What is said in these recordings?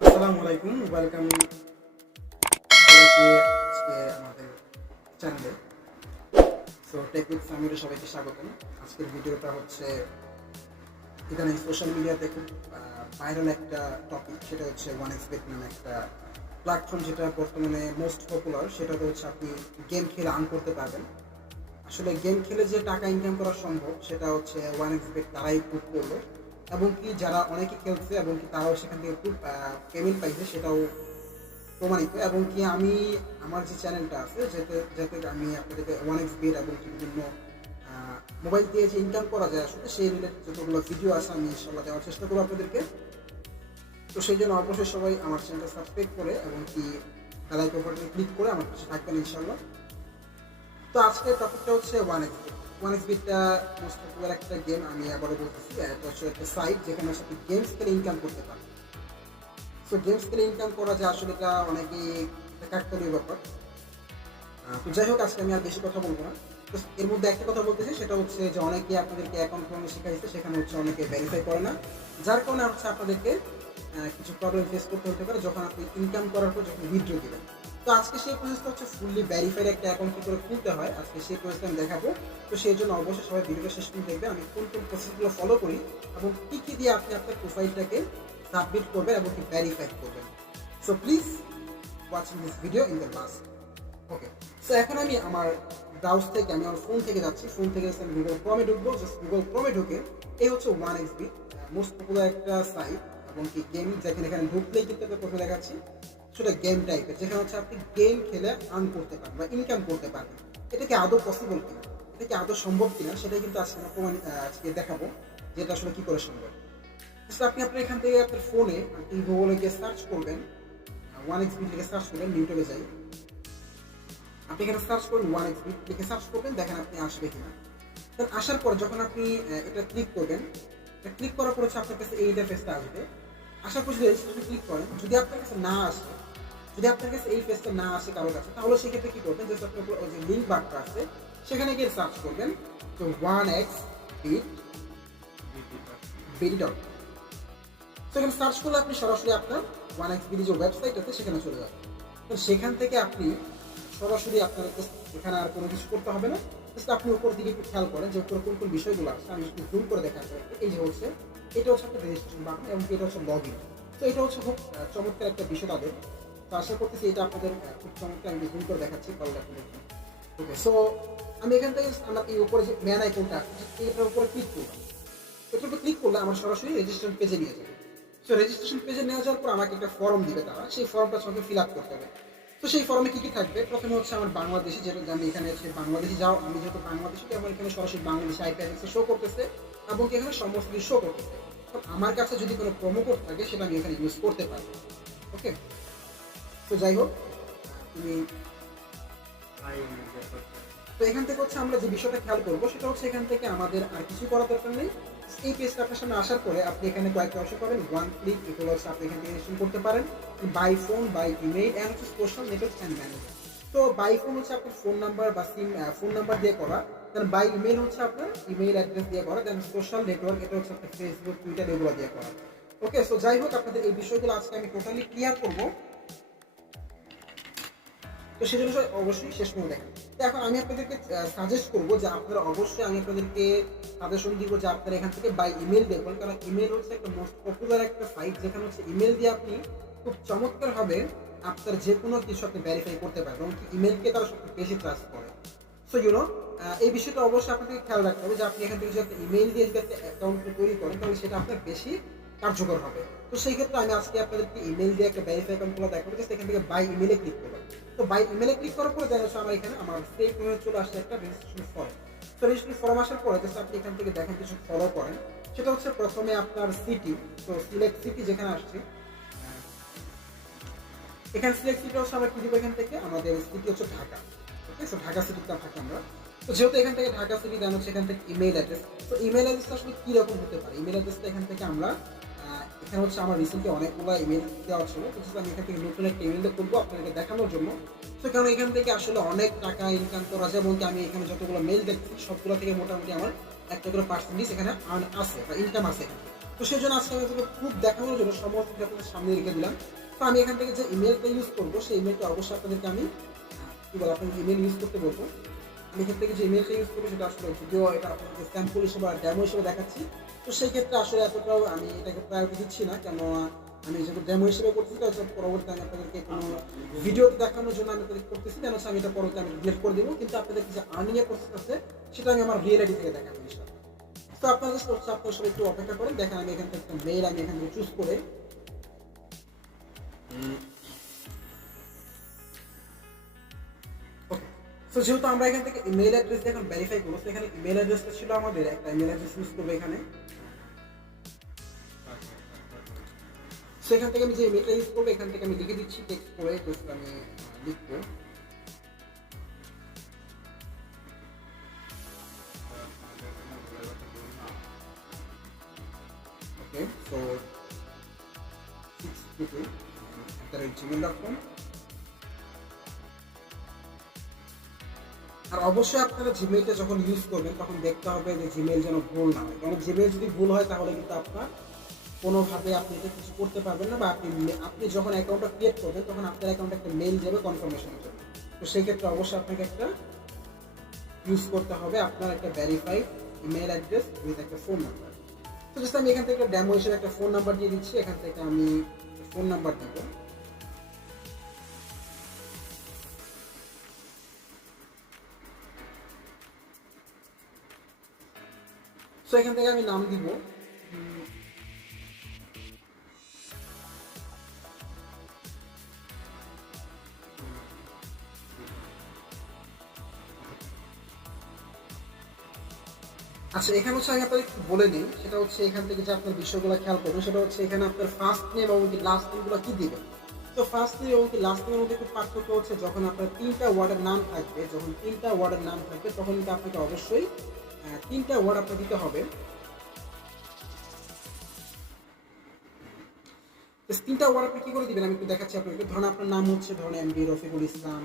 আসসালামু আলাইকুম, ওয়েলকাম সবাইকে আজকে আমাদের চ্যানেলে। সো টেক উইথ সামিরে সবাইকে স্বাগতম। আজকের ভিডিওটা হচ্ছে ইদানিং সোশ্যাল মিডিয়াতে খুব ভাইরাল একটা টপিক, সেটা হচ্ছে ওয়ান এক্স বেট নামে একটা প্ল্যাটফর্ম, যেটা বর্তমানে মোস্ট পপুলার। সেটাতে হচ্ছে আপনি গেম খেলে আর্ন করতে পারবেন। আসলে গেম খেলে যে টাকা ইনকাম করা সম্ভব সেটা হচ্ছে ওয়ান এক্স বেট তারাই প্রুভ করলো, এবং কি যারা অনেকে খেলছে এবং কি তারাও সেখান থেকে খুব পেমেন্ট পাইছে সেটাও প্রমাণিত। এবং কি আমি আমার যে চ্যানেলটা আছে যাতে যাতে আমি আপনাদেরকে ওয়ান এক্স বেট এবং বিভিন্ন মোবাইল দিয়ে যে ইনকাম করা যায় আসলে সেই রিলেটেড যতগুলো ভিডিও আছে আমি ইনশাল্লাহ দেওয়ার চেষ্টা করবো আপনাদেরকে। তো সেই জন্য অবশ্যই সবাই আমার চ্যানেলটা সাবস্ক্রাইব করে এবং কি বেল আইকন বাটনে ক্লিক করে আমার পাশে থাকবেন ইনশাল্লাহ। তো আজকের টপিকটা হচ্ছে ওয়ান এক্স বেট। ওয়ান এক্স বেটটা মোস্ট পপুলার একটা গেম, আমি আবারও বলতেছি। এটা হচ্ছে একটা সাইট যেখানে হচ্ছে আপনি গেমস খেলে ইনকাম করতে পারেন। সো গেমস খেলে ইনকাম করা যায় আসলে এটা অনেকেই কাকতালীয় ব্যাপার। তো যাই হোক, আজকে আমি আর বেশি কথা বলবো না। তো এর মধ্যে একটা কথা বলতেছি, সেটা হচ্ছে যে অনেকে আপনাদেরকে অ্যাকাউন্ট খোলানো শেখাইছে, সেখানে হচ্ছে অনেকে ভেরিফাই করে না, যার কারণে হচ্ছে আপনাদেরকে কিছু প্রবলেম ফেস করতে হতে পারে যখন আপনি ইনকাম করার পর যখন উইথড্র দেবেন। তো আজকে সেই প্রসেসটা হচ্ছে ফুললি ভেরিফাইড একটা অ্যাকাউন্ট কী করে খুলতে হয়, আজকে সেই প্রসেসটা আমি দেখাবো। তো সেই জন্য অবশ্যই সবাই ভিডিওটা শেষ পর্যন্ত দেখবে আমি কোন কোন প্রসেসগুলো ফলো করি এবং কী কী দিয়ে আপনি আপনার প্রোফাইলটাকে সাবমিট করবেন এবং কি ভেরিফাই করবেন। So please watching this video in the last. Okay, so এখন আমি আমার ব্রাউজ থেকে আমি আমার ফোন থেকে যাচ্ছি। ফোন থেকে আমি গুগল ক্রমে ঢুকবো। জাস্ট গুগল ক্রমে ঢুকে এই হচ্ছে one X bet, most popular একটা সাইট এবং কি গেম, যেখানে এখানে ঢুকলেই কিন্তু প্রথমে দেখাচ্ছি সেটা গেম টাইপের, যেখানে হচ্ছে আপনি গেম খেলে আর্ন করতে পারবেন বা ইনকাম করতে পারবেন। এটা কি আদৌ পসিবল কিনা, এটা কি আদৌ সম্ভব কিনা, সেটাই কিন্তু আজকে আমরা আজকে দেখাবো যে এটা আসলে কি করে সম্ভব। আপনি আপনার এখান থেকে আপনার ফোনে আপনি গুগলে গিয়ে সার্চ করবেন, ওয়ান এক্স বেট লিখে সার্চ করবেন, ইউটিউবে যাই, আপনি এখানে সার্চ করুন ওয়ান এক্স বেট লিখে সার্চ করবেন, দেখেন আপনি আসবে কিনা। দেন আসার পর যখন আপনি এটা ক্লিক করবেন, এটা ক্লিক করার পর হচ্ছে আপনার কাছে এই ইন্টারফেসটা আসবে। আসার পর যদি রেজিস্ট্রেশন ক্লিক করেন, যদি আপনার কাছে না আসে, যদি আপনার কাছে এই ফেসটা না আসে কারোর কাছে, তাহলে সেক্ষেত্রে কি করবেন, জাস্ট আপনার যে লিঙ্ক বারটা আছে সেখানে গিয়ে সার্চ করবেন তো ওয়ান এক্স বেট বেটি ডট। সেখানে সার্চ করলে আপনি সরাসরি আপনার ওয়ান এক্স বেটি যে ওয়েবসাইট আছে সেখানে চলে যাবেন। তো সেখান থেকে আপনি সরাসরি আপনার এখানে আর কোনো কিছু করতে হবে না। জাস্ট আপনি উপর দিকে একটু খেয়াল করেন যে উপরে কোন কোন বিষয়গুলো আছে, আমি একটু জুম করে দেখাচ্ছি। এই যে হচ্ছে এটা হচ্ছে একটা রেজিস্ট্রেশন বাটন এবং এটা হচ্ছে লগ ইন। তো এটা হচ্ছে খুব চমৎকার একটা বিষয় তাদের। তো আশা করতেছি এটা আপনাদের খুব চমৎকার, আমি জুম করে দেখাচ্ছি তাহলে আপনি দেখুন। ওকে, সো আমি এখান থেকে আমার এই উপরে যে ম্যান আইকনটা এটার উপরে ক্লিক করলাম। এটার উপর ক্লিক করলে আমার সরাসরি রেজিস্ট্রেশন পেজে নিয়ে যাবে। সো রেজিস্ট্রেশন পেজে নিয়ে যাওয়ার পর আমাকে একটা ফর্ম দিবে তারা, সেই ফর্মটা সঙ্গে ফিল আপ করতে হবে। তো সেই ফর্মে কী কী থাকবে, প্রথমে হচ্ছে আমার বাংলাদেশি, যেটা আমি এখানে হচ্ছে বাংলাদেশি যাও, আমি যেহেতু বাংলাদেশি আমার এখানে সরাসরি বাংলাদেশি আইপি অ্যাড্রেসে শো করতেছে এবং এখানে সমস্ত কিছু শো করতেছে। তো আমার কাছে যদি কোনো প্রোমো কোড থাকে সেটা আমি এখানে ইউজ করতে পারবো। ওকে, তো যাই হোক, তুমি তো এখান থেকে হচ্ছে আমরা যে বিষয়টা খেয়াল করবো সেটা হচ্ছে এখান থেকে আমাদের আর কিছু করার দরকার নেই। এই পেজটা আপনার সামনে আসার পরে আপনি এখানে কয়েকটা অপশন পাবেন। ওয়ান ক্লিক, এগুলো হচ্ছে আপনি এখান থেকে ইনস্টল করতে পারেন by phone, by email and হচ্ছে সোশ্যাল নেটওয়ার্ক অ্যান্ড ম্যানেজার। তো বাই ফোন হচ্ছে আপনার ফোন নাম্বার বা ফোন নাম্বার দিয়ে করা, দেন বাই ইমেইল হচ্ছে আপনার ইমেইল অ্যাড্রেস দিয়ে করা, দেন সোশ্যাল নেটওয়ার্ক এটা হচ্ছে আপনার ফেসবুক, টুইটার এগুলো দিয়ে করা। ওকে, সো যাই হোক, আপনাদের এই বিষয়গুলো আজকে আমি টোটালি ক্লিয়ার করবো। তো সেজন্য অবশ্যই শেষ করে দেখেন। তো এখন আমি আপনাদেরকে সাজেস্ট করবো যে আপনারা অবশ্যই, আমি আপনাদেরকে সাজেশন দিব যে আপনারা এখান থেকে বাই ইমেল দেখবেন, কারণ ইমেল হচ্ছে একটা মোস্ট পপুলার একটা সাইট, যেখানে হচ্ছে ইমেল দিয়ে আপনি খুব চমৎকারভাবে আপনার যে কোনো কিছু আপনি ভেরিফাই করতে পারবেন এবং ইমেলকে তারা সবচেয়ে বেশি ট্রাস্ট করে। সো এই বিষয়টা অবশ্যই আপনাকে খেয়াল রাখতে হবে যে আপনি এখান থেকে যদি একটা ইমেল দিয়ে যদি একটা অ্যাকাউন্ট তৈরি করেন তাহলে সেটা আপনার বেশি কার্যকর হবে। তো সেই ক্ষেত্রে আমি আজকে আপনাদেরকে ইমেল দিয়ে একটা ভেরিফাই অ্যাকাউন্টগুলো দেখাবো, যে সেখান থেকে বাই ইমেলে ক্লিক করবেন। তো বাই ইমেলে ক্লিক করার পরে দেখা যাচ্ছে আমার এখানে আমার সেভ হয়ে চলে আসছে একটা রেজিস্ট্রেশন ফর্ম। তো রেজিস্ট্রেশন ফর্ম আসার পরে জাস্ট আপনি এখান থেকে দেখেন কিছু ফলো করেন। সেটা হচ্ছে প্রথমে আপনার সিটি, তো সিলেক্ট সিটি যেখানে আসছে, এখানে সিলেক্ট সিটি হচ্ছে আমরা কি দিব, এখান থেকে আমাদের সিটি হচ্ছে ঢাকা। ওকে, সো ঢাকা সিটিটা থাকি আমরা। তো যেহেতু এখান থেকে ঢাকা সিটি দেন হচ্ছে এখান থেকে ইমেল অ্যাড্রেস। তো ইমেল অ্যাড্রেসটা আসলে কীরকম হতে পারে, ইমেল অ্যাড্রেসটা এখান থেকে আমরা এখানে হচ্ছে আমার রিসেন্টলি অনেকগুলো ইমেল দেওয়া ছিল, তো আমি এখান থেকে নতুন একটা ইমেল করবো আপনাদেরকে দেখানোর জন্য। তো কারণ এখান থেকে আসলে অনেক টাকা ইনকাম করা যায় এবং আমি এখানে যতগুলো মেল দেখছি সবগুলো থেকে মোটামুটি আমার একটা করে পার্সেন্টেজ এখানে আছে বা ইনকাম আছে এখানে। তো সেই জন্য আজকে আমি আপনাকে প্রুফ দেখানোর জন্য সমস্ত কিছু আপনাদের সামনে রেখে দিলাম। তো আমি এখান থেকে যে ইমেলটা ইউজ করবো সেই ইমেলটা অবশ্যই আপনাদেরকে আমি কী বলে আপনাকে ইমেল ইউজ করতে বলবো। আমি এখান থেকে যে ইমেলটা ইউজ করবো সেটা আসলে যদিও এটা আপনাকে স্যাম্পল হিসেবে বা ডেমো হিসেবে দেখাচ্ছি, তো সেই ক্ষেত্রে আসলে এতটাও আমি এটাকে প্রায়োরিটি দিচ্ছি না, কেন আমি যেহেতু ডেমো হিসেবে করতেছি তাই পরবর্তী আমি আপনাদেরকে কোনো ভিডিওতে দেখানোর জন্য আমি আপনাদেরকে করতেছি, যেন আমি এটা পরবর্তী আমি ডিলিট করে দেবো, কিন্তু আপনাদেরকে যে আর্নিংয়ের প্রসেস আছে সেটা আমি আমার রিয়েল আইডি থেকে দেখাবো ইনশাআল্লাহ। তো আপনারা জাস্ট আপনারা সবাই একটু অপেক্ষা করেন, দেখেন আমি এখান থেকে একটা মেইল আমি এখান থেকে চুজ করে সো যেহেতু আমরা এখান থেকে ইমেল অ্যাড্রেস এখন ভেরিফাই করবো, এখানে ইমেল অ্যাড্রেসটা ছিল আমাদের একটা ইমেল অ্যাড্রেস ইউজ করবো এখানে। সো এখান থেকে আমি যে ইমেলটা ইউজ করবো এখান থেকে আমি লিখে দিচ্ছি টেক্সট করে, জাস্ট আমি লিখবো ওকে। So 622@gmail.com। আর অবশ্যই আপনারা জিমেইলটা যখন ইউজ করবেন তখন দেখতে হবে যে জিমেইল যেন ভুল না হয়, কারণ জিমেইল যদি ভুল হয় তাহলে কিন্তু আপনার কোনোভাবে আপনি এটা কিছু করতে পারবেন না, বা আপনি যখন অ্যাকাউন্টটা ক্রিয়েট করবেন তখন আপনার অ্যাকাউন্টে একটা মেইল যাবে কনফার্মেশনের জন্য। তো সেই ক্ষেত্রে অবশ্যই আপনাকে একটা ইউজ করতে হবে আপনার একটা ভেরিফাইড ইমেল অ্যাড্রেস উইথ একটা ফোন নাম্বার। তো জাস্ট আমি এখান থেকে ডেমো হিসেবে একটা ফোন নাম্বার দিয়ে দিচ্ছি, এখান থেকে আমি ফোন নাম্বার দিব। সো এখান থেকে আমি নাম দিব আচ্ছা। এখানে হচ্ছে আমি আপনাদের একটু বলে দিই, সেটা হচ্ছে এখান থেকে যে আপনার বিষয়গুলো খেয়াল করবেন সেটা হচ্ছে এখানে আপনার ফার্স্ট নেম এবং লাস্ট নেমগুলো কি দিবেন। তো ফার্স্ট নেম এবং লাস্ট নেমের মধ্যে একটু পার্থক্য হচ্ছে, যখন আপনার 3টা ওয়ার্ডের নাম থাকবে, যখন 3টা ওয়ার্ডের নাম থাকবে তখন কিন্তু আপনাকে অবশ্যই 3টা ওয়ার্ড আপনাকে দিতে হবে। 3টা ওয়ার্ড আপনি কি করে দিবেন আমি একটু দেখাচ্ছি আপনাকে। ধরুন আপনার নাম হচ্ছে ধরুন এমডি রফিকুল ইসলাম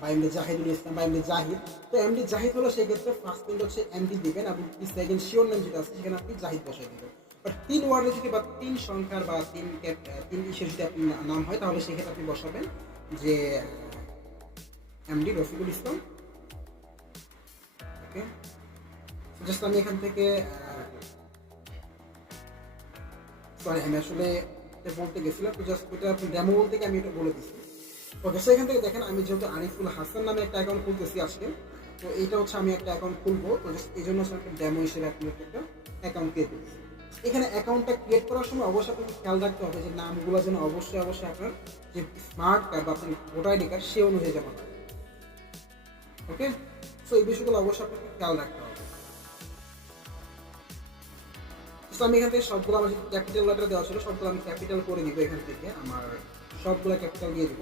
বা এমডি জাহিদুল ইসলাম বা এমডি জাহিদ। তো এমডি জাহিদ হলো সেই ক্ষেত্রে ফার্স্ট নেম হচ্ছে এমডি দিবেন এবং সেকেন্ড শিওর নেম যেটা আছে সেখানে আপনি জাহিদ বসাই দিবেন। বাট 3 ওয়ার্ডে যদি বা 3 সংখ্যার বা 3 ইসের যদি আপনি নাম হয় তাহলে সেক্ষেত্রে আপনি বসাবেন যে এমডি রফিকুল ইসলাম। ওকে, জাস্ট আমি এখান থেকে সরি আমি আসলে বলতে গেছিলাম, তো জাস্ট ওটা আপনি ডেমো বলতে আমি এটা বলে দিচ্ছি। ওকে, সো এখান থেকে দেখেন আমি যেহেতু আরিফুল হাসান নামে একটা অ্যাকাউন্ট খুলতেছি আজকে, তো এইটা হচ্ছে আমি একটা অ্যাকাউন্ট খুলবো, তো জাস্ট এই জন্য একটা ডেমো হিসেবে আপনি একটা অ্যাকাউন্ট ক্রিয়েট করতেছি। এখানে অ্যাকাউন্টটা ক্রিয়েট করার সময় অবশ্যই আপনাকে খেয়াল রাখতে হবে যে নামগুলো যেন অবশ্যই আপনার যে স্মার্ট কার্ড বা আপনার ভোটার আইডি কার্ড সে অনুযায়ী যেমন। ওকে, সো এই বিষয়গুলো অবশ্যই আপনাকে খেয়াল রাখতে হবে। আমি এখান থেকে সবগুলো আমার যে ক্যাপিটাল লেটার দেওয়া ছিল সবগুলো আমি ক্যাপিটাল করে দিব, এখান থেকে আমার সবগুলো ক্যাপিটাল দিয়ে দিব।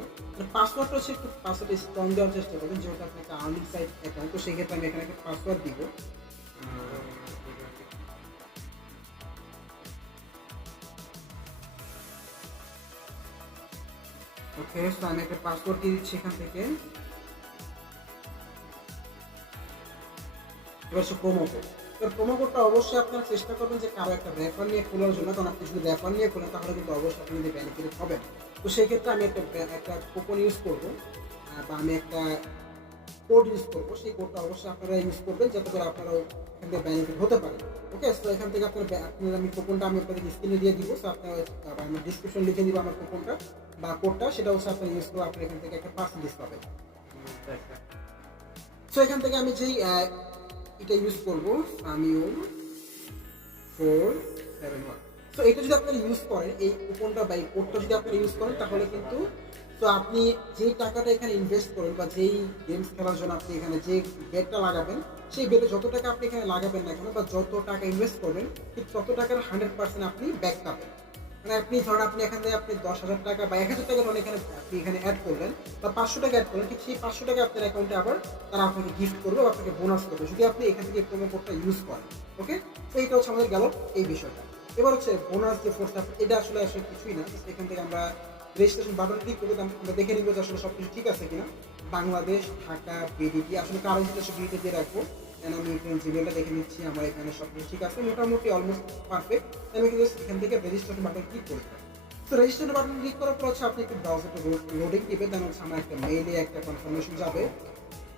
পাসওয়ার্ডটা হচ্ছে একটু পাসওয়ার্ড স্ট্রং দেওয়ার চেষ্টা করবেন, যেহেতু আপনি একটা আর্নিং সাইট অ্যাকাউন্ট, তো সেই ক্ষেত্রে আমি এখানে একটা পাসওয়ার্ড দিব। ওকে, সো আমি একটা পাসওয়ার্ড দিয়ে দিচ্ছি এখান থেকে। এবার হচ্ছে প্রোমো কোড। এবার প্রোমো কোডটা অবশ্যই আপনারা চেষ্টা করবেন যে কারো একটা রেফার নিয়ে খোলার জন্য, কারণ আপনি যদি রেফার নিয়ে খোলেন তাহলে কিন্তু অবশ্যই আপনি যদি বেনিফিট হবেন। তো সেই ক্ষেত্রে আমি একটা কুপন ইউজ করবো বা আমি একটা কোড ইউজ করবো, সেই কোডটা অবশ্যই আপনারা ইউজ করবেন যাতে করে আপনারাও এখান থেকে বেনিফিট হতে পারে। ওকে, তো এখান থেকে আপনার আমি কুপনটা আমি আপনাদের স্ক্রিনে দিয়ে দিব, সো আপনার আমি ডিসক্রিপশন লিখে দিব আমার কুপনটা বা কোডটা, সেটা হচ্ছে আপনার ইউজ করে আপনি এখান থেকে একটা পার্সেন্টেজ পাবেন। সো এখান থেকে আমি যেই এটা ইউজ করবো সামিউল 471। সো এটা যদি আপনারা ইউজ করেন এই কুপনটা বা এই কোডটা যদি আপনারা ইউজ করেন তাহলে কিন্তু তো আপনি যেই টাকাটা এখানে ইনভেস্ট করেন বা যেই গেমস খেলার জন্য আপনি এখানে যে বেটটা লাগাবেন, সেই বেটে যত টাকা আপনি এখানে লাগাবেন না কেন বা যত টাকা ইনভেস্ট করবেন ঠিক তত টাকার 100% আপনি ব্যাক পাবেন। মানে আপনি ধরেন আপনি এখান থেকে আপনি 10,000 টাকা বা 1,000 টাকা ধরেন এখানে আপনি এখানে অ্যাড করলেন বা 500 টাকা অ্যাড করলেন, ঠিক সেই 500 টাকা আপনার অ্যাকাউন্টে আবার তারা আপনাকে গিফট করবে বা আপনাকে বোনাস করবে যদি আপনি এখান থেকে প্রোমো কোডটা ইউজ করেন। ওকে, তো এইটা হচ্ছে আমাদের গেল এই বিষয়টা। এবার হচ্ছে বোনাস যে ফোর্সটা, এটা আসলে কিছুই না, এখান থেকে আমরা রেজিস্ট্রেশন বাটন ক্লিক করবো, আমরা দেখে নিব যে আসলে সব কিছু ঠিক আছে কিনা। বাংলাদেশ, ঢাকা, বিডিটি, আসলে কারেন্সি হচ্ছে বিডিটি দিয়ে রাখবো, দেন আমি এখানে জিমেলটা দেখে নিচ্ছি, আমার এখানে সব কিছু ঠিক আছে, মোটামুটি অলমোস্ট পারফেক্ট। আমি কিন্তু এখান থেকে রেজিস্ট্রেশন বাটন ক্লিক করে দিলাম। তো রেজিস্ট্রেশন বাটন ক্লিক করার পর হচ্ছে আপনি একটু ব্রাউজারটা লোডিং দিবে, দেন হচ্ছে আমার একটা মেইলে একটা কনফার্মেশন যাবে।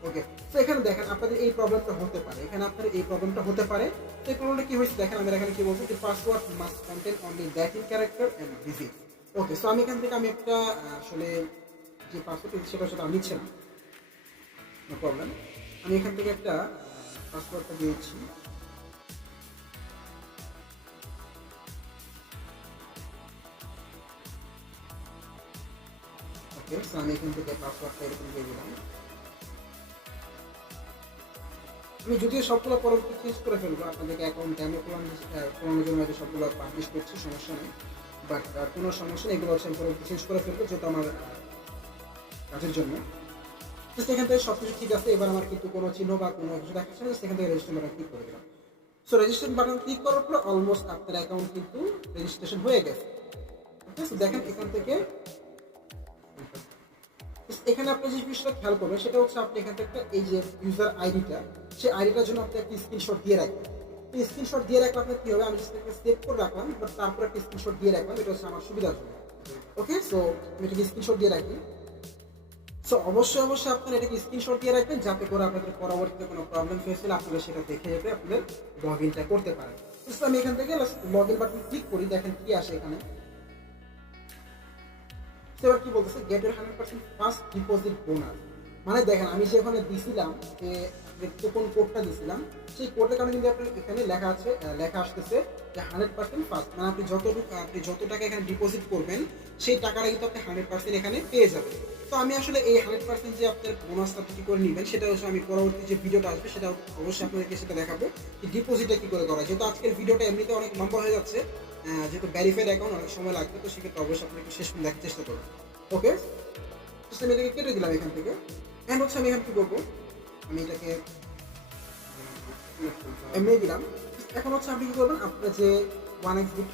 ওকে, তো এখানে দেখেন আপনাদের এই প্রবলেমটা হতে পারে, এখানে আপনার এই প্রবলেমটা হতে পারে। তো এই প্রবলেমটা কি হয়েছে দেখেন, আমাদের এখানে কি বলছে যে password must contain only Latin character and digit. Okay, so আমি এখান থেকে আমি একটা আসলে যে পাসওয়ার্ড সেটা সেটা আমি নিচ্ছি না, নো প্রবলেম। আমি এখান থেকে একটা পাসওয়ার্ডটা দিয়েছি। ওকে, সো আমি এখান থেকে পাসওয়ার্ডটা এরকম দিয়ে দিলাম। আমি যদিও সবগুলো পরবর্তী চেঞ্জ করে ফেলবো, আপনাদেরকে অ্যাকাউন্ট ড্যামো করানোর জন্য হয়তো সবগুলো পাবলিশ করছি, সমস্যা নেই। বাট কোনো সমস্যা নেই, এগুলো হচ্ছে আমি পরবর্তী চেঞ্জ করে ফেলবো যেহেতু আমার কাজের জন্য। জাস্ট এখান থেকে সব কিছু ঠিক আছে, এবার আমার কিন্তু কোনো চিহ্ন বা কোনো কিছু দেখাচ্ছে না, জাস্ট এখান থেকে রেজিস্ট্রেশন বাটন ক্লিক করে দিলাম। সো রেজিস্ট্রেশন বাটন ক্লিক করার পর অলমোস্ট আপনার অ্যাকাউন্ট কিন্তু রেজিস্ট্রেশন হয়ে গেছে। ওকে, সো দেখেন এখান থেকে এখানে আপনি যে বিষয়টা খেয়াল করবেন সেটা হচ্ছে আপনি এখান থেকে এই যে ইউজার আইডিটা, সেই আইডিটার জন্য আপনি একটা স্ক্রিনশট দিয়ে রাখবেন। এই স্ক্রিনশট দিয়ে রাখলে আপনার কি হবে, আমি জাস্ট একটা সেভ করে রাখলাম, বাট তারপর একটা স্ক্রিনশট দিয়ে রাখলাম, এটা হচ্ছে আমার সুবিধার জন্য। ওকে, সো আমি এটাকে স্ক্রিনশট দিয়ে রাখি। সো অবশ্যই আপনারা এটাকে স্ক্রিনশট দিয়ে রাখবেন, যাতে করে আপনাদের পরবর্তীতে কোনো প্রবলেম ফেস হলে আপনারা সেটা দেখে যেতে আপনাদের লগ ইনটা করতে পারেন। আমি এখান থেকে লগ ইন বাটন ক্লিক করি, দেখেন কি আসে এখানে। এবার কি বলতেছে, get your 100% first deposit bonus. মানে দেখেন আমি যে ওখানে দিছিলাম যে কুপন কোডটা দিছিলাম, সেই কোডের কারণে কিন্তু আপনার এখানে লেখা আছে, লেখা আসতেছে যে 100% ফার্স্ট, মানে আপনি যত টাকা এখানে ডিপোজিট করবেন সেই টাকাটা কিন্তু আপনি 100% এখানে পেয়ে যাবেন। তো আমি আসলে এই 100% যে আপনার বোনাসটা আপনি কি করে নেবেন সেটা হচ্ছে আমি পরবর্তী যে ভিডিওটা আসবে সেটা অবশ্যই আপনাদেরকে সেটা দেখাবো, যে ডিপোজিটটা কি করে করা। যেহেতু আজকের ভিডিওটা এমনিতে অনেক লম্বা হয়ে যাচ্ছে, যেহেতু ভ্যারিফাইড অ্যাকাউন্ট অনেক সময় লাগবে, তো সেক্ষেত্রে অবশ্যই আপনাকে শেষ পর্যন্ত দেখার চেষ্টা করবেন। ওকে, আমি এটাকে কেটে দিলাম এখান থেকে। অ্যান্ড হচ্ছে আমি এখানে কি করবো, আমি এটাকে এমনি দিলাম। এখন হচ্ছে আপনি কি করবেন, আপনার যে 1xBit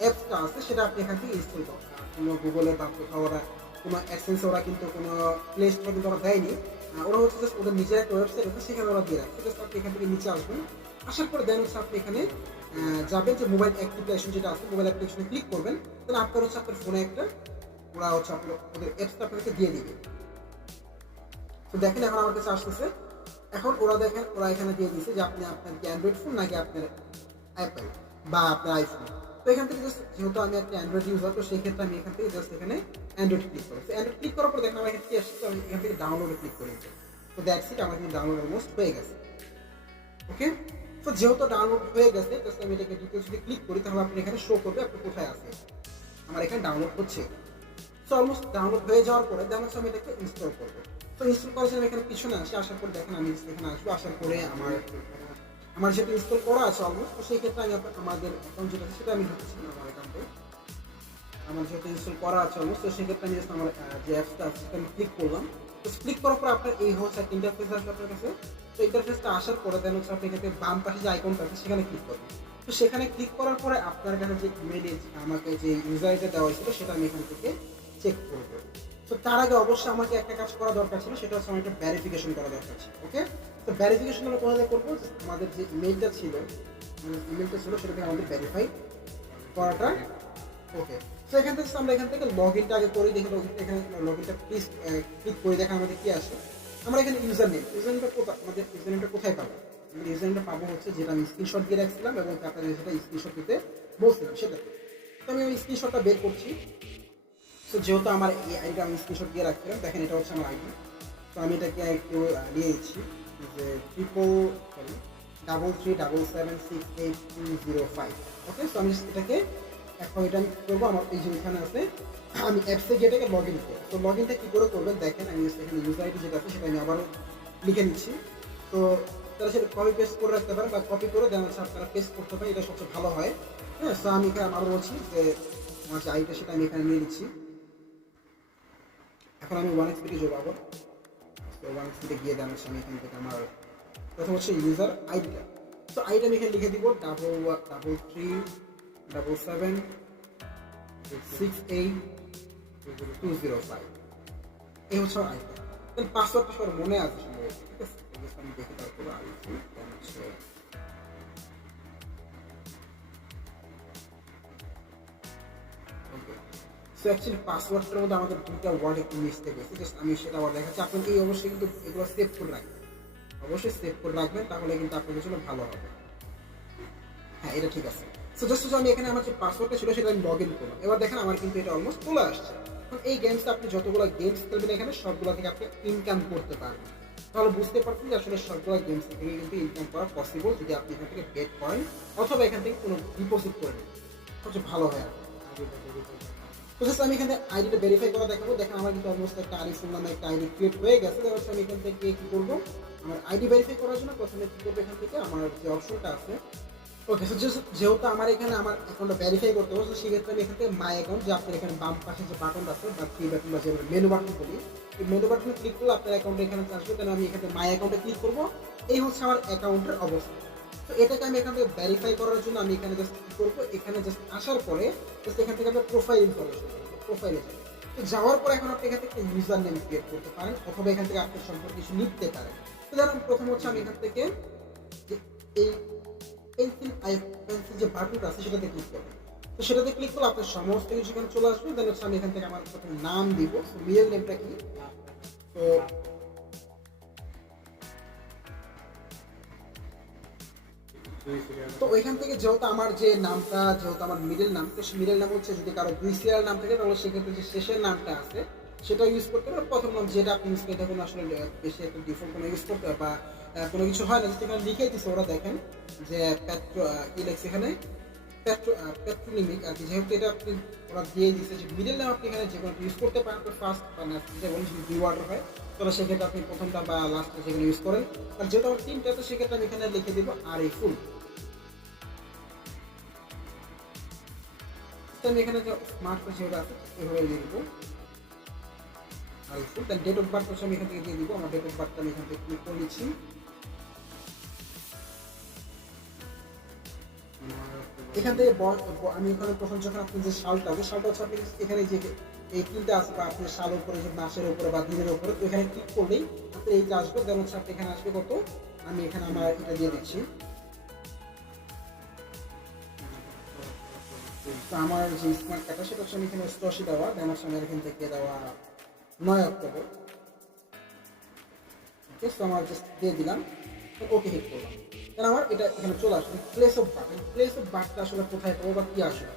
অ্যাপসটা আছে সেটা আপনি এখান থেকে ইনস্টল করবেন। কোনো গুগলে বা কোথাও ওরা কোনো অ্যাডসেন্স ওরা কিন্তু কোনো প্লে স্টোরে কিন্তু ওরা দেয়নি, ওরা হচ্ছে জাস্ট ওদের নিজের একটা ওয়েবসাইট আছে, সেখানে ওরা দিয়ে রাখছে। জাস্ট আপনি এখান থেকে নিচে আসবেন, আসার পরে দেন হচ্ছে আপনি এখানে যাবেন যে মোবাইল অ্যাপ্লিকেশন যেটা আছে, মোবাইল অ্যাপ্লিকেশনে ক্লিক করবেন। তাহলে আপনার হচ্ছে আপনার ফোনে একটা ওরা হচ্ছে আপনার ওদের অ্যাপসটা আপনাকে দিয়ে দিবে। তো দেখেন এখন আমার কাছে আসতেছে, এখন ওরা দেখেন ওরা এখানে দিয়ে দিচ্ছে যে আপনি আপনার কি অ্যান্ড্রয়েড ফোন নাকি আপনার অ্যাপেল বা আপনার আইফোন। তো এখান থেকে জাস্ট যেহেতু আমি একটা অ্যান্ড্রয়েড ইউজার, তো সেই ক্ষেত্রে আমি এখান থেকে জাস্ট এখানে অ্যান্ড্রয়েড ক্লিক করি। তো অ্যান্ড্রয়েড ক্লিক করার পর দেখেন আমার এখানে কি আসছে, আমি এখান থেকে ডাউনলোডে ক্লিক করি। তো দ্যাটস ইট, আমার কিন্তু ডাউনলোড অলমোস্ট হয়ে গেছে। ওকে, তো যেহেতু ডাউনলোড হয়ে গেছে, জাস্ট আমি এটাকে ডিটেলসে ক্লিক করি, তাহলে আপনি এখানে শো করবে আপনি কোথায় আছে। আমার এখানে ডাউনলোড হচ্ছে। সো অলমোস্ট ডাউনলোড হয়ে যাওয়ার পরে দেন হচ্ছে আমি এটাকে ইনস্টল করবো। তো ইনস্টল করার জন্য এখানে পিছনে আসি, আসার পর দেখেন আমি এখানে আসবো, আসার পরে আমার যেহেতু ইনস্টল করা আছে অলমোস্ট, তো সেই ক্ষেত্রে আমি আমাদের অ্যাকাউন্ট যেটা আছে সেটা আমি ঢুকছি আমার অ্যাকাউন্টে। আমার যেহেতু ইনস্টল করা আছে অলমোস্ট, তো সেক্ষেত্রে আমি জাস্ট আমার যে অ্যাপসটা আছে সেটা আমি ক্লিক করলাম। তো ক্লিক করার পর আপনার এই হচ্ছে একটা ইন্টারফেস আসবে আপনার কাছে। তো ইন্টারফেসটা আসার পরে দেন হচ্ছে আপনি এখানে বাম পাশে যে আইকনটা আছে সেখানে ক্লিক করবেন। তো সেখানে ক্লিক করার পরে আপনার কাছে যে ইমেইলে আমাকে যে ইউজার আইডিটা দেওয়া হয়েছিল সেটা আমি এখান থেকে চেক করবো। তো তার আগে অবশ্যই আমাকে একটা কাজ করা দরকার ছিল, সেটা হচ্ছে আমার একটা ভ্যারিফিকেশন করা দরকার ছিল। ওকে, তো ভ্যারিফিকেশন আমরা কোথায় করবো, আমাদের যে ইমেইলটা ছিল সেটাকে আমাদের ভ্যারিফাই করাটা। ওকে, তো এখান থেকে আমরা এখান থেকে লগ ইনটা আগে করি, দেখি এখানে লগ ইনটা প্লিজ ক্লিক করে দেখা আমাদের কি আসে। আমরা এখানে ইউজারনেমটা কোথায় পাবো, আমরা ইউজারনেমটা পাবো হচ্ছে যেটা আমি স্ক্রিনশট দিয়ে রাখছিলাম এবং তারপরে সেটা স্ক্রিনশট দিতে বলছিলাম সেটা। তো আমি ওই স্ক্রিনশটটা বের করছি। সো যেহেতু আমার এই আইডিটা আমি স্ক্রিনশট দিয়ে রাখছিলাম, দেখেন এটা হচ্ছে আমার আইডি। তো আমি এটাকে একটু নিয়ে নিচ্ছি যে 333776820 ওকে, সো আমি এটাকে এখন এটা আমি করবো, আমার এই যে এখানে আছে আমি অ্যাপসে গিয়ে এটাকে লগ ইন করবো। তো লগ ইনটা কী করে করবেন দেখেন, আমি এখানে ইউজার আইডি যেটা আছে সেটা আমি আবারও লিখে নিচ্ছি। তো তারা সেটা কপি পেস্ট করে রাখতে পারেন বা কপি করে দেন হচ্ছে আপনারা পেস্ট করতে পারেন, এটা সবচেয়ে ভালো হয়। হ্যাঁ, সো আমি এখানে আবারও বলছি যে আমার যে আইডিটা সেটা আমি এখানে নিয়ে নিচ্ছি। এখন আমি 1xBit যাবো আবার। তো 1xBit গিয়ে দেন হচ্ছে আমি এখান থেকে আমার প্রথম হচ্ছে ইউজার আইডিটা। তো আইডিটা আমি এখানে লিখে দিব 3377682005। এই হচ্ছে আমার আইডিটা। তাহলে পাসওয়ার্ডটা সবার মনে আছে সম্ভবত, ঠিক আছে? আমি দেখে তারপরে আরিফুল হচ্ছে ওকে। সো অ্যাকচুয়ালি পাসওয়ার্ডটার মধ্যে আমাদের দুটো ওয়ার্ড একটু মিস্টেক হয়েছে, জাস্ট আমি সেটা আবার দেখাচ্ছি। আপনি এই অবশ্যই কিন্তু এগুলো সেভ করে রাখবেন, অবশ্যই সেভ করে রাখবেন, তাহলে কিন্তু আপনাদের জন্য ভালো হবে। হ্যাঁ, এটা ঠিক আছে। সো জাস্ট আমি এখানে আমার যে পাসওয়ার্ডটা ছিল সেটা আমি লগ ইন করলাম। এবার দেখেন আমার কিন্তু এটা অলমোস্ট চলে আসছে। এখন এই গেমসটা আপনি যতগুলো গেমস খেলবেন এখানে সবগুলো থেকে আপনি ইনকাম করতে পারবেন। তাহলে বুঝতে পারছেন যে আসলে সবগুলো গেমস থেকে কিন্তু ইনকাম করা পসিবল যদি আপনি এখান থেকে বেট করেন অথবা এখান থেকে কোনো ডিপোজিট করে নেন, সবচেয়ে ভালো হয় আর কি। তো জাস্ট আমি এখানে আইডিটা ভেরিফাই করা দেখাবো। দেখেন আমার কিন্তু অলমোস্ট একটা আরিফুল নামে একটা আইডি ক্রিয়েট হয়ে গেছে। দেখা যাচ্ছে আমি এখান থেকে কি করবো, আমার আইডি ভেরিফাই করার জন্য প্রথমে কি করবো, এখান থেকে আমার যে অপশনটা আছে ওকে। সো যেহেতু আমার এখানে আমার অ্যাকাউন্টটা ভেরিফাই করতে হবে, সেক্ষেত্রে আমি এখান থেকে মাই অ্যাকাউন্ট, যে আপনার এখানে বাম পাশে যে বাটন আছে বা থ্রি বাটন বা যে মেনু বাটন বলি, এই মেনু বাটনে ক্লিক করলে আপনার অ্যাকাউন্টে এখানে আসবে। তাহলে আমি এখানে মাই অ্যাকাউন্টে ক্লিক করবো। এই হচ্ছে আমার অ্যাকাউন্টের অবস্থা। তো এটাকে আমি এখান থেকে ভেরিফাই করার জন্য আমি এখানে জাস্ট কি করবো, এখানে জাস্ট আসার পরে জাস্ট এখান থেকে আপনার প্রোফাইল ইনফরমেশন, প্রোফাইলে যাবে। তো যাওয়ার পর এখন আপনি এখান থেকে ইউজার নেম ক্রিয়েট করতে পারেন অথবা এখান থেকে আপনার সম্পর্কে কিছু লিখতে পারেন। তো যেমন প্রথম হচ্ছে আমি এখান থেকে যে এই পেন্সিল যে বাটনটা আছে সেটাতে ক্লিক করবেন। তো সেটাতে ক্লিক করলে আপনার সমস্ত কিছু এখানে চলে আসবে। দেন হচ্ছে আমি এখান থেকে আমার প্রথম নাম দিব। মিডল নেমটা কি, তো তো ওইখান থেকে যেহেতু আমার যে নামটা, যেহেতু আমার মিডল নাম, তো মিডল নাম হচ্ছে যদি কারো 2 সিরিয়াল নাম থাকে তাহলে সেক্ষেত্রে যে শেষের নামটা আছে সেটা ইউজ করতে হবে। প্রথম নাম যেটা আপনি ইউজ করে থাকুন, আসলে বেশি একটা ডিফল্ট কোনো ইউজ করতে হবে বা কোনো কিছু হয় না। যেখানে লিখে দিচ্ছে ওরা, দেখেন যে কি লেখছে এখানে, পেট্রোনিমিক আর কি। যেহেতু এটা আপনি ওরা দিয়ে দিচ্ছে যে মিডল নাম আপনি এখানে যে কোনো ইউজ করতে পারেন। তো ফার্স্ট বা যেমন যদি দুই ওয়ার্ডের হয় তাহলে সেক্ষেত্রে আপনি প্রথমটা বা লাস্টটা যেখানে ইউজ করেন। আর যেহেতু আমার তিনটা, তো সেক্ষেত্রে আমি এখানে লিখে দিব আরিফুল। আমি এখানে যে স্মার্ট কার্ড যেটা আছে এভাবে দিয়ে দিব আরিফুল। দেন ডেট অফ বার্থ আমি এখান থেকে দিয়ে দিব। আমার ডেট অফ বার্থটা আমি এখান থেকে ক্লিক করে নিচ্ছি। এখান থেকে আমি এখানে প্রথম যখন আপনি যে সালটা হবে, সালটা হচ্ছে আপনি এখানে যে এই তিনটা আছে বা আপনার সালের উপরে, যে মাসের উপরে বা দিনের উপরে, তো এখানে ক্লিক করলেই আপনি এইটা আসবে। যেমন হচ্ছে আপনি এখানে আসবে কত, আমি এখানে আমার এটা দিয়ে দিচ্ছি। তো আমার যে স্মার্ট কার্ডটা সেটা হচ্ছে আমি এখানে ৮৮ দেওয়া, দেন হচ্ছে আমার এখান থেকে দেওয়া ৯ অক্টোবর। ওকে, তো আমার জাস্ট দিয়ে দিলাম, ওকে হিট করলাম। কারণ আমার এটা এখানে চলে আসবে। Place of birth, place of বার্থটা আসলে কোথায় পাবো বা কী আসলে,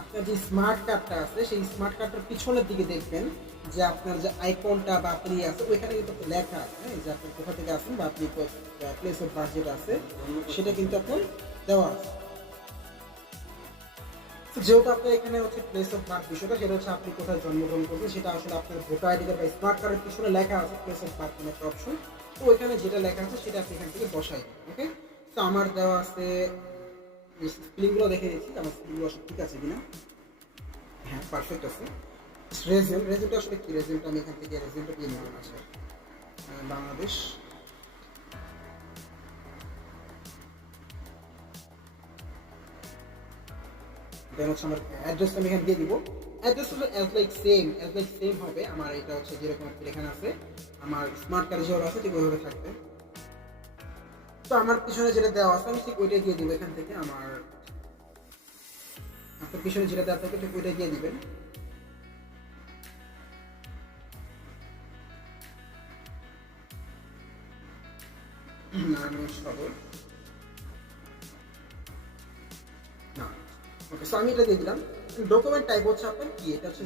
আপনার যে স্মার্ট কার্ডটা আছে সেই স্মার্ট কার্ডটার পিছনের দিকে দেখবেন যে আপনার যে আইকনটা বা আপনি আছে ওইখানে কিন্তু লেখা আছে, হ্যাঁ, যে আপনি কোথা থেকে আসেন বা আপনি প্লেস অফ বার্থ যেটা আছে সেটা কিন্তু আপনার দেওয়া আছে। যেহেতু আপনার এখানে হচ্ছে প্লেস অফ বার্থ বিষয়টা, সেটা হচ্ছে আপনি কোথায় জন্মগ্রহণ করবেন সেটা আসলে আপনার ভোটার আইডি বা স্মার্ট কার্ডের পিছনে লেখা আছে প্লেস অফ বার্থ একটা অপশন। তো ওইখানে যেটা লেখা আছে সেটা আপনি এখান থেকে বসাই দেবেন। ওকে, তো আমার দেওয়া আছে, স্পেলিংগুলো দেখে দিচ্ছি আমার স্পেলিংগুলো সব ঠিক আছে কিনা। হ্যাঁ, পারফেক্ট আছে। রেজিউমটা আসলে কি, রেজিউমটা আমি এখান থেকে রেজিউমটা দিয়ে নিলাম। আছে বাংলাদেশ। দেন হচ্ছে আমার অ্যাড্রেস আমি এখানে দিয়ে দিব। অ্যাড্রেস হলো অ্যাজ লাইক সেম হবে। আমার এটা হচ্ছে যেরকম এখানে আছে আমার স্মার্ট কার্ড যেভাবে আছে ঠিক ওইভাবে থাকবে। তো আমার পিছনে যেটা দেওয়া আছে আমি ঠিক ওইটাই দিয়ে দিব এখান থেকে। আমার আপনার পিছনে যেটা দেওয়া থাকে ঠিক ওইটাই দিয়ে দিবেন। ওকে, সো আমি এটা দিয়ে দিলাম। ডকুমেন্ট টাইপ হচ্ছে আপনার কি, এটা হচ্ছে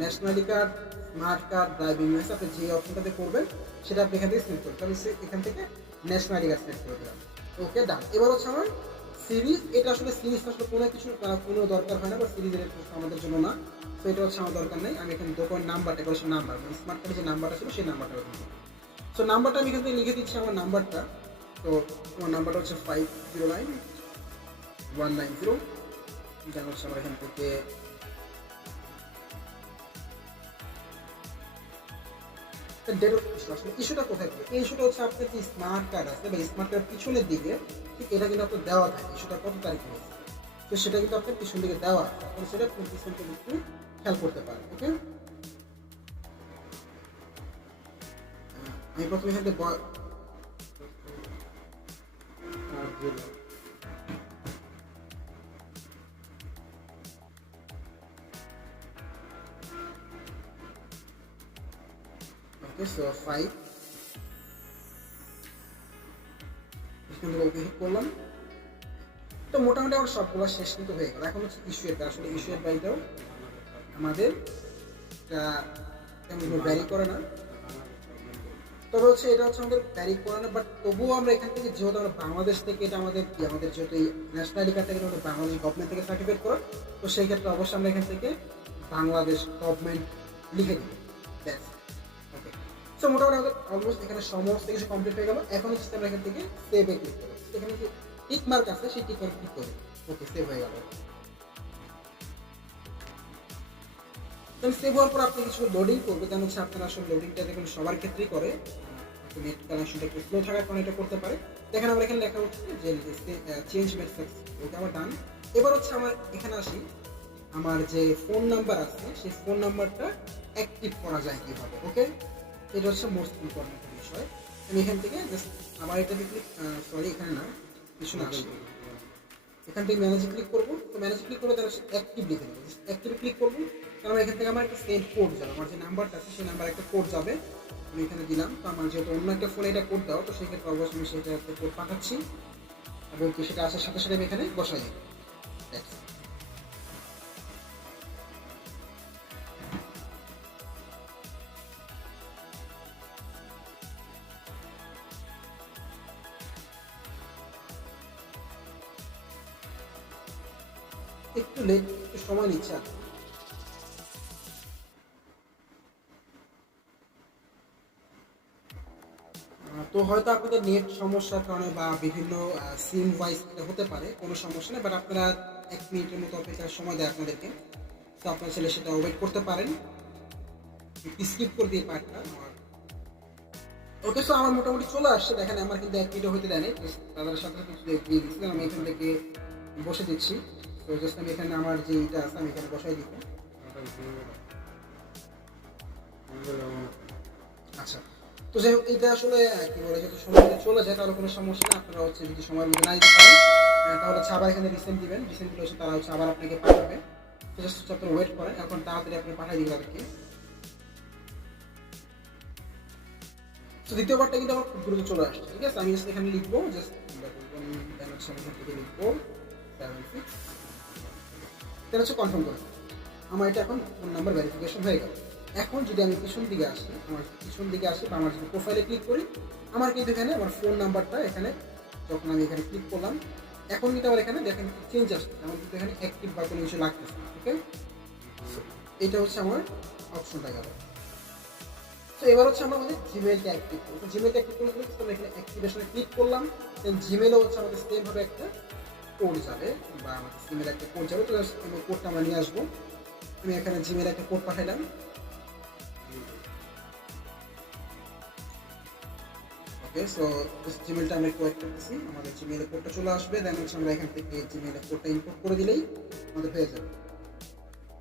nationality card, smart card, driving licence. আপনি যে অপশনটাতে করবেন সেটা আপনি এখান থেকে সিলেক্ট করবেন। আমি এখান থেকে ন্যাশনালিটি কার্ড সিলেক্ট করে দিলাম। ওকে, ডান। এবার হচ্ছে আমার সিরিজ, এটা আসলে সিরিজ আসলে কোনো কিছু কোনো দরকার হয় না বা সিরিজের আমাদের জন্য না। তো এটা হচ্ছে আমার দরকার নেই। আমি এখানে ডকুমেন্ট নাম্বারটা করে নাম্বার, মানে স্মার্ট কার্ডের যে নাম্বারটা ছিল সেই নাম্বারটা দিচ্ছি। সো নাম্বারটা আমি এখান থেকে লিখে দিচ্ছি আমার নাম্বারটা। তো আমার নাম্বারটা হচ্ছে 509190। যেন হচ্ছে আমার এখান থেকে ইস্যুটা কোথায় পাবে, এই ইস্যুটা হচ্ছে আপনার যে স্মার্ট কার্ড আছে বা স্মার্ট কার্ড পিছনের দিকে ঠিক এটা কিন্তু আপনার দেওয়া থাকে ইস্যুটা কত তারিখে হয়েছে। তো সেটা কিন্তু আপনার পিছন দিকে দেওয়া আছে, আপনি সেটা পিছন থেকে একটু খেয়াল করতে পারেন। ওকে, আমি প্রথমে এখান থেকে ওকে সো 5 এখান থেকে ওকে হিট করলাম। তো মোটামুটি আমার সবগুলো শেষ কিন্তু হয়ে গেল। এখন হচ্ছে ইস্যু এর, আসলে ইস্যু এর বাইরেও আমাদের তেমন ভ্যারি করে না, তবে হচ্ছে এটা হচ্ছে আমাদের ভ্যারি করে না, বাট তবুও আমরা এখান থেকে যেহেতু আমরা বাংলাদেশ থেকে এটা আমাদের যেহেতু এই ন্যাশনাল আইডি কার্ড থেকে আমাদের বাংলাদেশ গভর্নমেন্ট থেকে সার্টিফিকেট করা, তো সেই ক্ষেত্রে অবশ্যই আমরা এখান থেকে বাংলাদেশ গভর্নমেন্ট লিখে দিই। ব্যাস ওকে। সো মোটামুটি আমাদের অলমোস্ট এখানে সমস্ত কিছু কমপ্লিট হয়ে গেল। এখন হচ্ছে আমরা এখান থেকে সেভে ক্লিক করবো। এখানে যে টিক মার্ক আছে সেই টিক মার্ক ক্লিক করবো। ওকে, সেভ হয়ে গেল। সেভ হওয়ার পর আপনি কিছু লোডিং করবে, যেমন হচ্ছে আপনারা আসলে লোডিংটা দেখুন সবার ক্ষেত্রেই করে, নেট কানেকশনটা একটু স্লো থাকার কারণে এটা করতে পারে। দেখেন আমার এখানে লেখা হচ্ছে যে চেঞ্জ মেসেজ, ওকে আমার ডান। এবার হচ্ছে আমার এখানে আসি, আমার যে ফোন নাম্বার আছে সেই ফোন নাম্বারটা অ্যাক্টিভ করা যায় কিভাবে। ওকে, এটা হচ্ছে মোস্ট ইম্পর্টেন্ট বিষয়। আমি এখান থেকে জাস্ট আমার এটা ক্লিক, সরি এখানে না, পিছনে আসি, এখান থেকে ম্যানেজে ক্লিক করবো। তো ম্যানেজে ক্লিক করবো, তাহলে অ্যাক্টিভ লিখে দেবো। অ্যাক্টিভে ক্লিক করবো, কারণ এখান থেকে আমার একটা সেন্ড কোড যাবে, আমার যে নাম্বারটা আছে সেই নাম্বার একটা কোড যাবে, আমি এখানে দিলাম। তো আমার যেহেতু অন্য একটা ফোনে এটা কোড দাও, তো সেই ক্ষেত্রে অবশ্যই আমি সেটা একটা কোড পাঠাচ্ছি এবং কি সেটা আসার সাথে সাথে আমি এখানে বসাই দিই। একটু লেট, একটু সময় নিচ্ছে। তো হয়তো আপনাদের নেট সমস্যার কারণে বা বিভিন্ন সিম ওয়াইজ হতে পারে, কোনো সমস্যা নেই, বাট আপনারা 1 মিনিটের মতো অপেক্ষার সময় দেয় আপনাদেরকে। তো আপনার ছেলে সেটা ওয়েট করতে পারেন, স্কিপ করে দিয়ে পার্টটা আমার। ওকে, সো আমার মোটামুটি চলে আসছে। দেখেন আমার কিন্তু 1 মিনিটও হতে দেয় নাই, তাদের সাথে সাথে দিয়ে দিচ্ছিলাম। আমি এখান থেকে বসে দিচ্ছি। তো জাস্ট আমি এখানে আমার যে এটা আছে আমি এখানে বসাই দিব। আচ্ছা, তো যাই হোক, এটা আসলে কি বলে, যদি সময় চলে যায় তাহলে কোনো সমস্যা না। আপনারা হচ্ছে যদি সময়ের মধ্যে না দিতে পারেন তাহলে হচ্ছে আবার এখানে রিসেন্ট দিবেন। রিসেন্ট দিলে হচ্ছে তারা হচ্ছে আবার আপনাকে পাঠাবে। তো জাস্ট হচ্ছে আপনারা ওয়েট করেন, এখন তাড়াতাড়ি আপনি পাঠাই দিবেন তাদেরকে। তো দ্বিতীয়বারটা কিন্তু আমার খুব দ্রুত চলে আসছে। ঠিক আছে, আমি জাস্ট এখানে লিখবো, জাস্ট এখান থেকে লিখবো 76, এটা হচ্ছে কনফার্ম করে আমার এটা এখন ফোন নাম্বার ভেরিফিকেশন হয়ে গেল। এখন যদি আমি পিছন দিকে আসি, বা আমার যদি প্রোফাইলে ক্লিক করি, আমার কিন্তু এখানে আমার ফোন নাম্বারটা এখানে যখন আমি এখানে ক্লিক করলাম, এখন কিন্তু আমার এখানে দেখেন চেঞ্জ আসছে, আমার কিন্তু এখানে অ্যাক্টিভ বা কোনো কিছু লাগতেছে না। ওকে, এটা হচ্ছে আমার অপশনটা গেল। তো এবার হচ্ছে আমরা আমাদের জিমেইলটা অ্যাক্টিভ করবো। জিমেইলটা অ্যাক্টিভ করে দিলে আমরা এখানে অ্যাক্টিভেশনে ক্লিক করলাম, দেন জিমেইলও হচ্ছে আমাদের সেমভাবে একটা কোড যাবে, বা আমাদের জিমেইলে একটা কোড যাবে। তো আমি কোডটা আমরা নিয়ে আসবো। আমি এখানে জিমেইলে একটা কোড পাঠাইলাম। ওকে, সো জিমেইলটা আমরা কোড করতেছি, আমাদের জিমেইলে কোডটা চলে আসবে। দেন হচ্ছে আমরা এখান থেকে জিমেইলে কোডটা ইনপুট করে দিলেই আমাদের হয়ে যাবে।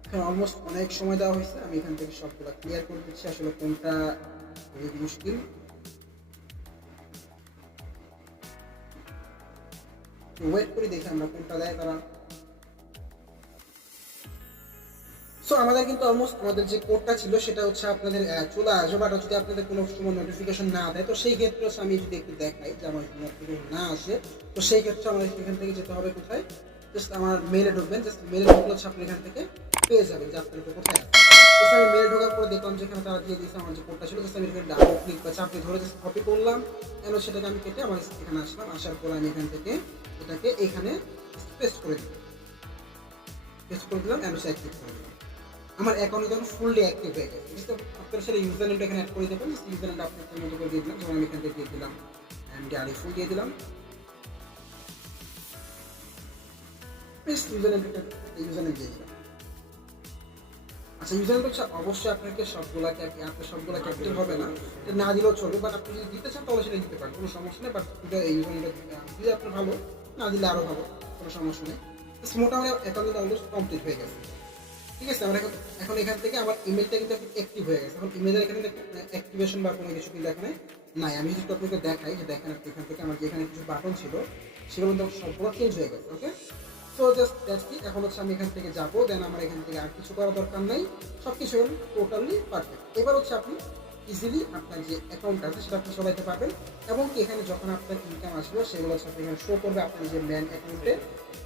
এখানে অলমোস্ট অনেক সময় দেওয়া হয়েছে, আমি এখান থেকে সবগুলো ক্লিয়ার করে দিচ্ছি। আসলে কোনটা খুবই মুশকিল। ওয়েট করে দেখি আমরা কোনটা দেয় তারা। সো আমাদের কিন্তু অলমোস্ট আমাদের যে কোডটা ছিল সেটা হচ্ছে আপনাদের চলে আসবে, বাট যদি আপনাদের কোনো সময় নোটিফিকেশন না দেয়, তো সেই ক্ষেত্রে হচ্ছে আমি যদি একটু দেখাই যে আমার নোটিফিকেশন না আসে, তো সেই ক্ষেত্রে আমাদের এখান থেকে যেতে হবে কোথায়, জাস্ট আমার মেলে ঢুকবেন। জাস্ট মেলে ঢুকলে হচ্ছে আপনি এখান থেকে পেয়ে যাবেন যে আপনার কোথায় আছে। জাস্ট আমি মেলে ঢোকার পরে দেখলাম যেখানে তারা দিয়ে দিয়েছে আমার যে কোডটা ছিল, জাস্ট আমি এখানে ডাবল ক্লিক বা চাপে ধরে জাস্ট কপি করলাম, এন সেটাকে আমি কেটে আমার এখানে আসলাম। আসার পরে আমি এখান থেকে এটাকে এখানে পেস্ট করে দিলাম, এন অ্যাক্টিভ করে দিলাম। আমার অ্যাকাউন্ট যখন ফুললি অ্যাক্টিভ হয়ে গেছে, আপনার সাথে ইউজার নেমটা এখানে অ্যাড করে দেবেন। ইউজার নেমটা আপনার মতো করে দিয়ে দিলাম, যেমন আমি এখান থেকে দিয়ে দিলাম এমডি আরিফুল দিয়ে দিলাম। ইউজার নেম দিয়ে দিলাম। আচ্ছা, ইউজার নেমটা হচ্ছে অবশ্যই আপনাকে সবগুলাকে অ্যাক্টিভ হবে না, না দিলেও চলবে, বাট আপনি যদি দিতে চান তাহলে সেটা দিতে পারেন, কোনো সমস্যা নেই। বাট এই ইউজার নেমটা দিলে আপনার ভালো, না দিলে আরও ভালো, কোনো সমস্যা নেই। মোটামুটি অ্যাকাউন্টটা অলমোস্ট কমপ্লিট হয়ে গেছে। ঠিক আছে, আমরা এখন এখান থেকে আমার ইমেলটা কিন্তু অ্যাক্টিভ হয়ে গেছে। এখন ইমেলের এখানে অ্যাক্টিভেশন বা কোনো কিছু কিন্তু এখানে নাই। আমি যদি আপনাকে দেখাই যে দেখেন এখান থেকে আমার যেখানে কিছু বাটন ছিল সেগুলো কিন্তু সবগুলো চেঞ্জ হয়ে গেছে। ওকে, সো জাস্ট দ্যাটস ইট। এখন হচ্ছে আমি এখান থেকে যাবো, দেন আমার এখান থেকে আর কিছু করার দরকার নেই, সব কিছু টোটালি পারফেক্ট। এবার হচ্ছে আপনি ইজিলি আপনার যে অ্যাকাউন্ট আছে সেটা আপনি চলাইতে পারবেন, এবং কি এখানে যখন আপনার ইনকাম আসবে সেগুলো হচ্ছে আপনি এখানে শো করবে আপনার যে ম্যান অ্যাকাউন্টে।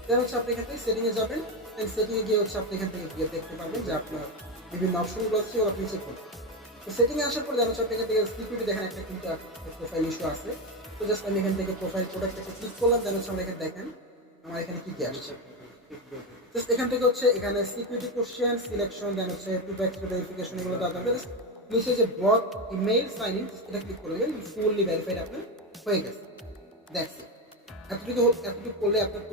দেন হচ্ছে আপনি এখান থেকে সেটিংয়ে যাবেন, দেন সেটিংয়ে গিয়ে হচ্ছে আপনি এখান থেকে গিয়ে দেখতে পারবেন যে আপনার বিভিন্ন অপশনগুলো আছে সেগুলো আপনি চেক করবেন। তো সেটিংয়ে আসার পর দেন হচ্ছে আপনি এখান থেকে সিকিউরিটি দেখেন একটা কিন্তু প্রোফাইল ইস্যু আছে। তো জাস্ট আমি এখান থেকে প্রোফাইল প্রোডাক্ট একটা ক্লিক করলাম, দেন হচ্ছে আমরা এখানে দেখেন আমার এখানে কি কি আসছে। জাস্ট এখান থেকে হচ্ছে এখানে সিকিউরিটি কোশ্চেন সিলেকশন, দেন হচ্ছে টু ফ্যাক্টর ভেরিফিকেশন, এগুলো দেওয়া যাবে। নিচে যে ব্লক ইমেইল সাইন ইন এটা ক্লিক করে দেবেন, ফুললি ভেরিফাইড আপনার হয়ে গেছে। That's it. এতটুকু করলে আপনার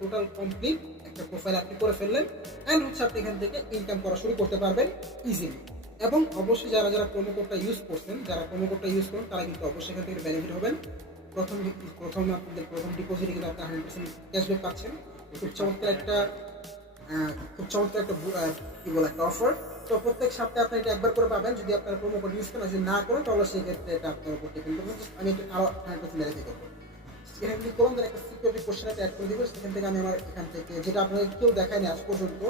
টোটাল কমপ্লিট একটা প্রোফাইল আপনি করে ফেললেন, অ্যান্ড হচ্ছে আপনি এখান থেকে ইনকাম করা শুরু করতে পারবেন ইজিলি। এবং অবশ্যই যারা যারা প্রোমো কোডটা ইউজ করছেন, যারা প্রোমো কোডটা ইউজ করেন তারা কিন্তু অবশ্যই এখান থেকে বেনিফিট হবেন। আপনাদের প্রথম ডিপোজিটে কিন্তু আপনি 100% ক্যাশব্যাক পাচ্ছেন। খুব চমৎকার একটা কি বলে একটা অফার। তো প্রত্যেক সপ্তাহে আপনি এটা একবার করে পাবেন যদি আপনারা প্রোমো কোড ইউজ করেন, যদি না করেন তাহলে সেক্ষেত্রে এটা আপনার উপর ডিপেন্ড করবে। আমি একটু আরো 100% ভেরিফাই করবো। এখানে ক্লিক করুন, একটা সিকিউরিটি কোশ্চেন অ্যাড করে দিব। সেখান থেকে আমি আমার এখান থেকে যেটা আপনাদের কেউ দেখায়নি আজ পর্যন্ত,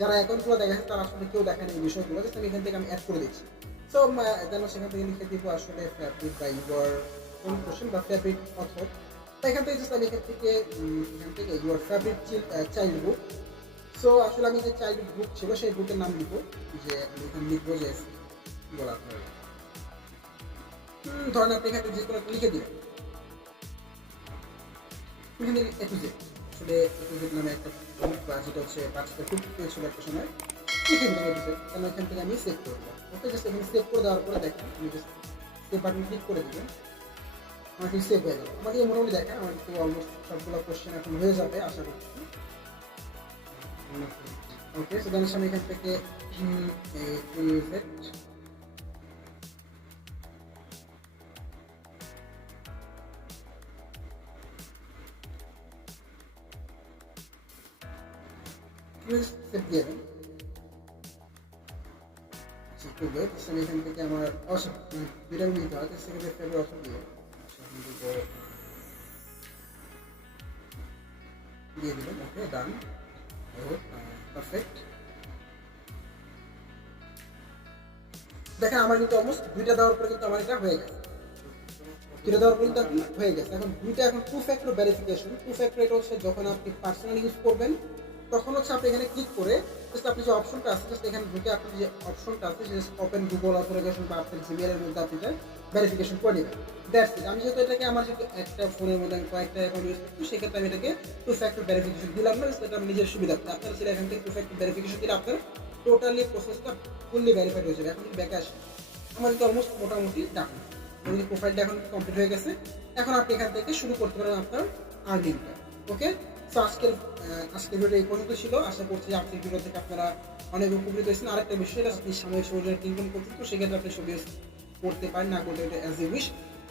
যারা অ্যাকাউন্টগুলো দেখাচ্ছে তারা আসলে কেউ দেখায়নি এই বিষয়গুলো, জাস্ট আমি এখান থেকে আমি অ্যাড করে দিচ্ছি। সো দেন সেখান থেকে লিখে দিব আসলে ফেভারিট বা ইউর কোন কোশ্চেন বা ফেভারিট অথর। তো এখান থেকে জাস্ট আমি এখান থেকে your favourite child book. So আসলে আমি যে চাইল্ড বুক ছিল সেই বুকের নাম লিখবো, যে আমি এখানে লিখবো যে বলা আপনার ধরেন আপনি এখানে যে কোনো লিখে দিবেন এখানে এ টু জেড। আসলে এ টু জেড নামে একটা বুক বা যেটা হচ্ছে বাচ্চাদের খুব পেয়েছিল একটা সময়, লিখে দিলাম এ টু জেড। কারণ এখান থেকে আমি সেভ করে দিলাম। ওকে, জাস্ট এখানে সেভ করে দেওয়ার পরে দেখেন আমি জাস্ট সেভ বাটন ক্লিক করে দিবেন, আমার কিন্তু সেভ হয়ে গেল। আমাকে মোটামুটি দেখেন আমার তো অলমোস্ট সবগুলো কোশ্চেন এখন হয়ে যাবে আশা করছি। ওকে, সো দেন আমি এখান থেকে সেভ দিয়ে দেন। আমি এখান থেকে আমার দুইটা নিতে হয়, সেক্ষেত্রে ফেভারিট অথর দিয়ে দিলাম। ওকে, ডান, পারফেক্ট। দেখেন আমার কিন্তু অলমোস্ট দুইটা দেওয়ার পরে কিন্তু আমার এটা হয়ে গেছে। দুইটা দেওয়ার পরে কিন্তু আপনি হয়ে গেছে। এখন দুইটা এখন two factor verification. Two factor এটা হচ্ছে যখন আপনি পার্সোনালি ইউজ করবেন তখন হচ্ছে আপনি এখানে ক্লিক করে জাস্ট আপনি যে অপশনটা আছে জাস্ট এখানে ঢুকে আপনি যে অপশনটা আছে যে ওপেন গুগল অথরাইজেশন বা আপনার জিমেলের মধ্যে আপনি এটা ভেরিফিকেশন করে নেবেন। That's it. আমি যেহেতু এটাকে আমার যেহেতু একটা ফোনের মধ্যে আমি কয়েকটা অ্যাকাউন্ট ইউজ করছি, সেক্ষেত্রে আমি এটাকে টু ফ্যাক্টর ভেরিফিকেশন দিলাম না, এটা আমি নিজের সুবিধা। আপনারা ছিল এখান থেকে টু ফ্যাক্টর ভেরিফিকেশন দিলে আপনার টোটালি প্রসেসটা ফুললি ভেরিফাইড হয়ে যাবে। এখন যদি ব্যাকে আসি আমার কিন্তু অলমোস্ট মোটামুটি ডাকুন যদি প্রোফাইলটা এখন কমপ্লিট হয়ে গেছে। এখন আপনি এখান থেকে শুরু করতে পারেন আপনার আর্নিংটা। ওকে, সো আজকের ভিডিওটা এই পর্যন্ত ছিল। আশা করছি আজকের ভিডিও থেকে আপনারা অনেক উপকৃত হয়েছেন। আরেকটা বিষয় আপনি সাময়িক সময়ের ইনকাম করছেন, তো সেক্ষেত্রে আপনি ছবি করতে পারেন, না করতে এটা অ্যাজ এ উইশ।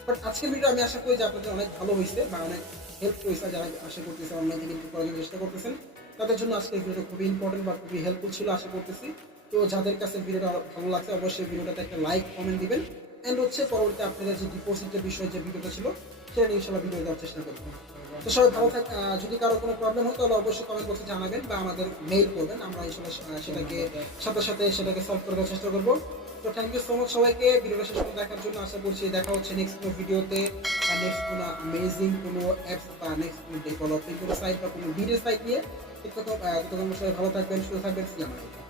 বাট আজকের ভিডিও আমি আশা করি যে আপনাদের অনেক ভালো হয়েছে বা অনেক হেল্প হয়েছে। যারা আশা করতেছে অনলাইন থেকে ইনকাম করার জন্য চেষ্টা করতেছেন তাদের জন্য আজকের ভিডিওটা খুবই ইম্পর্টেন্ট বা খুবই হেল্পফুল ছিল আশা করতেছি। তো যাদের কাছে ভিডিওটা ভালো লাগছে অবশ্যই ভিডিওটাতে একটা লাইক কমেন্ট দিবেন, অ্যান্ড হচ্ছে পরবর্তীতে আপনাদের যে ডিপোজিটের বিষয়ে যে ভিডিওটা ছিল সেটা নিয়ে ইনশাল্লাহ ভিডিও দেওয়ার চেষ্টা করবেন। তো সবাই ভালো থাক। যদি কারো কোনো প্রবলেম হয় তাহলে অবশ্যই কমেন্ট বক্সে জানাবেন বা আমাদের মেইল করবেন, আমরা ইনশাল্লাহ সেটাকে সাথে সলভ করে দেওয়ার চেষ্টা করবো। তো থ্যাংক ইউ সো মাচ সবাইকে ভিডিওটা শেষ করে দেখার জন্য। আশা করছি দেখা হচ্ছে নেক্সট কোনো ভিডিওতে বা নেক্সট কোনো অ্যামেজিং কোনো অ্যাপস বা নেক্সট কোনো ডেভেলপিং কোনো সাইট বা কোনো ভিডিও সাইট নিয়ে। ততক্ষণ সবাই ভালো থাকবেন, সুস্থ থাকবেন। আসসালামু আলাইকুম।